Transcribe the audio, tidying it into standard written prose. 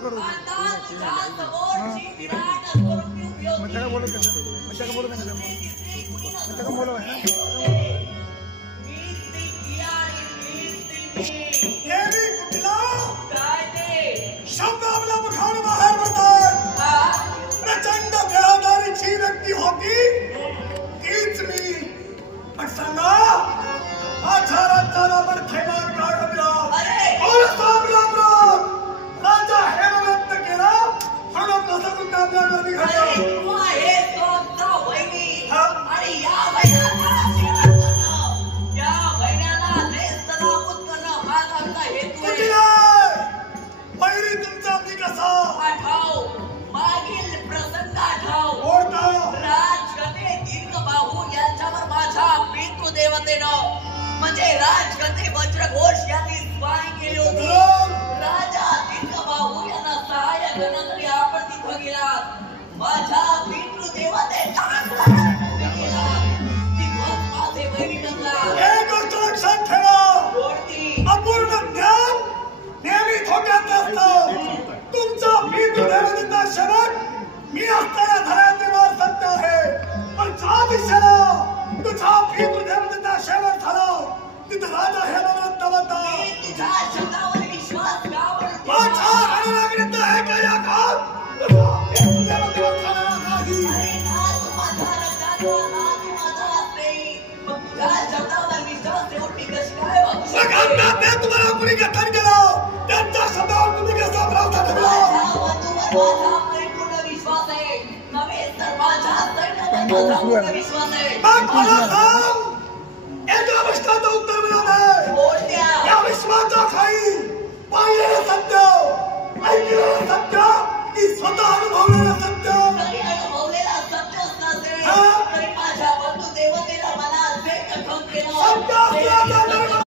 करू मग त्याला बोलत त्याला बोलव शब्द आपला मुखान बाहेर पडतात प्रचंड देहदारीची व्यक्ती होती तीच मी पण सांगा माझ्या राज्याला पण थैमान काढला राजा हेमवंत केला म्हणून आपला सगळं आपल्यावर निघाला आणि या महिन्याला नेस्तनाबूत करणं हा आमचा हेतू आहे पहिली तुमचा मी कसा आठाव मागील प्रसंग आठाव कोणता राजगते दीर्घबाहू यांच्यावर माझ्या पितृदेवतेनं म्हणजे राजगते वज्रघोष यांनी स्वारी केली होती राजा दीर्घबाहू यांना सहाय्य करण्यासाठी आपण तिथं गेला माझ्या पितृदेवतेचा केला तिथं माझे बहिणी बनला एक गोष्ट लक्षात ठेवा कोणती अपूर्ण ज्ञान नेहमी धोक्यात असतं तुमचा पितृदेवतेचा शरक मी असताना धराचे मार सत्य आहे पण ज्या दिशेला तुझा पितृदेवतेचा शेवट झाला तिथं राजा हेमवंत होता तुझ्या शब्दावर विश्वास गावल माझ्या रणरागिणीत आहे का या काळ तुझा पितृदेवतेवर झालेला नाही अरे ना तू माझा रक्ताचा ना तू माझा असते मग तुझ्या शब्दावर विश्वास ठेवून मी कशी काय वागू शकते सगळ्यांना ते तुम्हाला कुणी कथन केलं त्यांच्या शब्दावर तुम्ही कसा भरोसा ठेवला माझा परिपूर्ण विश्वास आहे नव्हे तर माझ्या सैन्यावर माझा पूर्ण विश्वास आहे मग मला सांग एका प्रश्नाचं उत्तर मिळालं कोणत्या या विश्वाच्या खाई पाहिलेलं सत्य ऐकलेलं सत्य की स्वतः अनुभवलं